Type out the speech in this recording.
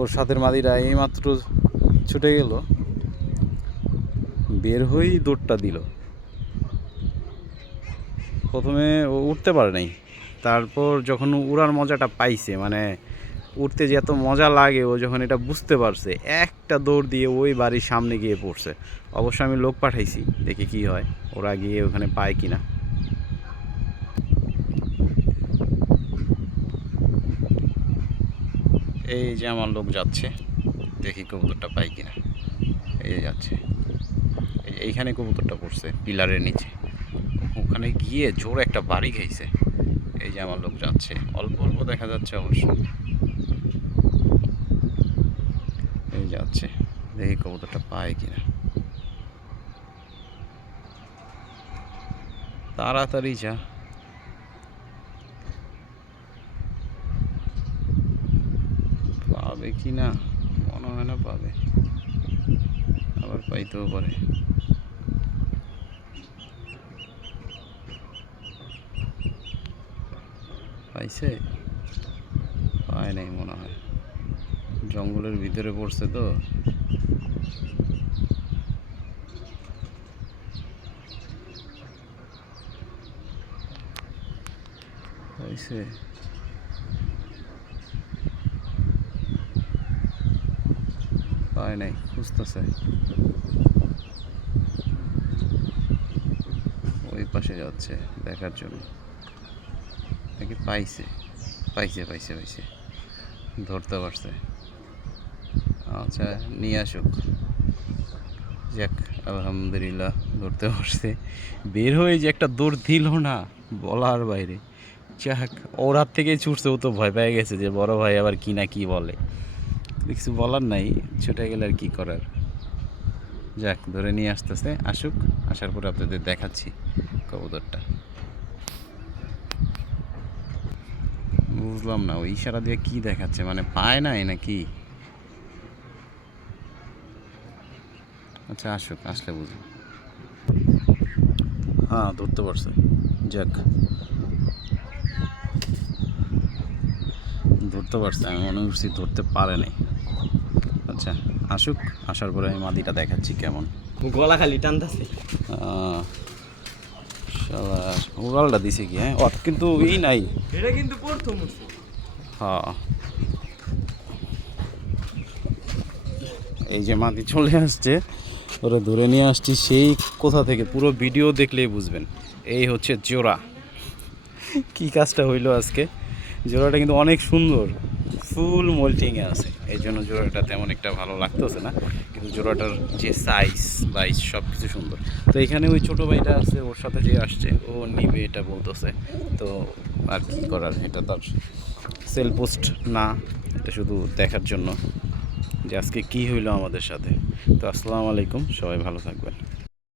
ওর সাথের মাদিরা এইমাত্র ছুটে গেল। বের হয়েই দৌড়টা দিল। প্রথমে ও উঠতে পারে নাই। তারপর যখন উড়ার মজাটা পাইছে মানে উঠতে যে এত মজা লাগে, ও যখন এটা বুঝতে পারছে, একটা দৌড় দিয়ে ওই বাড়ির সামনে গিয়ে পড়ছে। অবশ্য আমি লোক পাঠাইছি, দেখি কি হয়, ওরা গিয়ে ওখানে পায় কিনা। এই যে আমার লোক যাচ্ছে, দেখি কবুতরটা পাই কিনা। এই যাচ্ছে। এই এইখানে কবুতরটা পড়ছে, পিলারের নিচে। ওখানে গিয়ে জোর একটা বাড়ি খাইছে। এই যে আমার লোক যাচ্ছে। অল্প অল্প দেখা যাচ্ছে অবশ্য। এই যাচ্ছে। দেখি কবুতরটা পায় কিনা। তাড়াতাড়ি যা। পাবে কি না? মনে হয় না পাবে। আবার পাইতেও পারে। পাইছে? পায় নাই মনে হয়। জঙ্গলের ভিতরে পড়ছে তো। পাইছে? পায় নাই, খুঁজতেছে। ওই পাশে যাচ্ছে, দেখার জন্য। নাকি পাইছে? পাইছে পাইছে পাইছে। ধরতে পারছে। আচ্ছা নিয়ে আসুক। যাক, আলহামদুলিল্লাহ, ধরতে পারছে। বের হয়ে যে একটা দৌড় দিল না, বলার বাইরে। যাক, ওর হাত থেকেই ছুটছে, ও তো ভয় পেয়ে গেছে যে, বড় ভাই আবার কি না কি বলে। কিছু বলার নাই, ছুটে গেলে আর কি করার? যাক, ধরে নিয়ে আসতেছে, আসুক, আসার পরে আপনাদের দেখাচ্ছি কবুতরটা। বুঝলাম না, ওই ইশারা দিয়ে কি দেখাচ্ছে মানে পায় নাই নাকি? আচ্ছা আসুক, আসলে বুঝব হ্যাঁ ধরতে পারছে। যাক। ধরতে পারছে, আমি মনে করছি ধরতে পারে নাই। আচ্ছা আসুক আসার পরে আমি মাদিটা দেখাচ্ছি কেমন। গলা খালি টানতেছে। উড়ালটা দিছে কি হ্যাঁ? ওর কিন্তু ই নাই। এটা কিন্তু প্রথম হ্যাঁ। এই যে মাটি চলে আসছে ওরা ধরে নিয়ে আসছি সেই কোথা থেকে? পুরো ভিডিও দেখলেই বুঝবেন। এই হচ্ছে জোড়া। কি কাজটা হইল আজকে? জোড়াটা কিন্তু অনেক সুন্দর। ফুল মোল্টিংয়ে আছে। এই জন্য জোড়াটা তেমন একটা ভালো লাগতেছে না, কিন্তু জোড়াটার যে সাইজ বাইজ সব কিছু সুন্দর। তো এখানে ওই ছোটো ভাইটা আছে, ওর সাথে যে আসছে, ও নিবে এটা বলতেছে। তো আর কি করার, এটা তার সেল পোস্ট না, এটা শুধু দেখার জন্য। যে আজকে কী হইল আমাদের সাথে। তো আসসালামু আলাইকুম, সবাই ভালো থাকবেন।